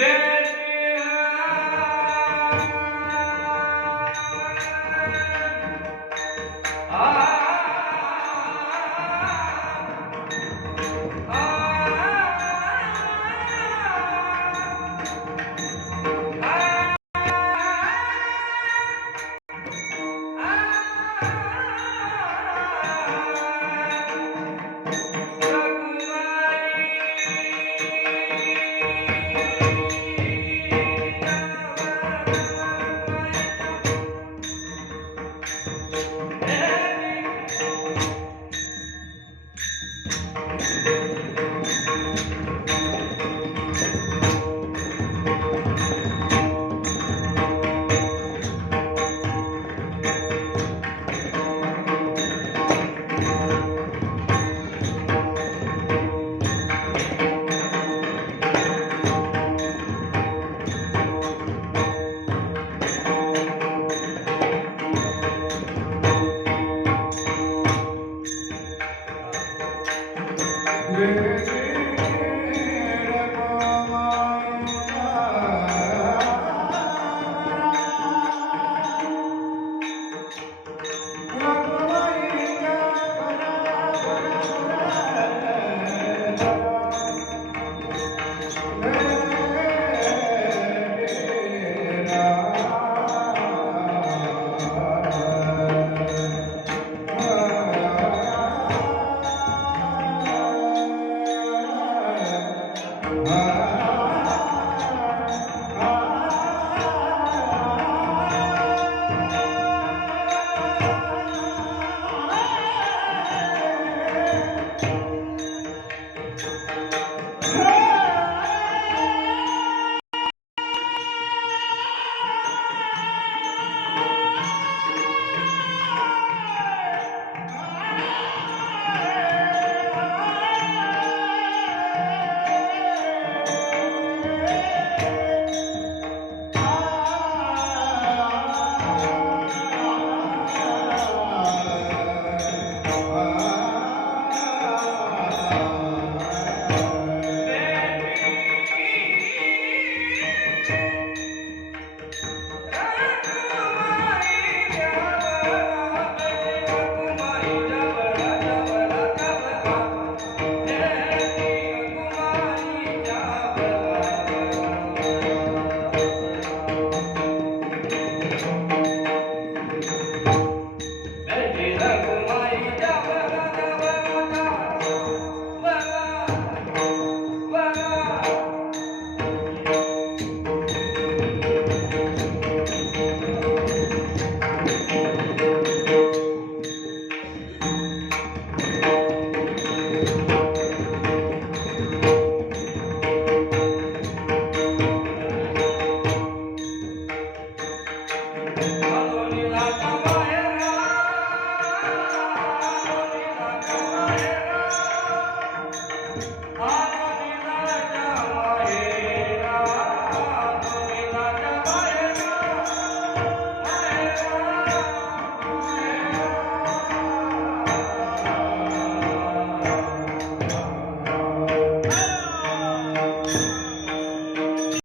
today Ah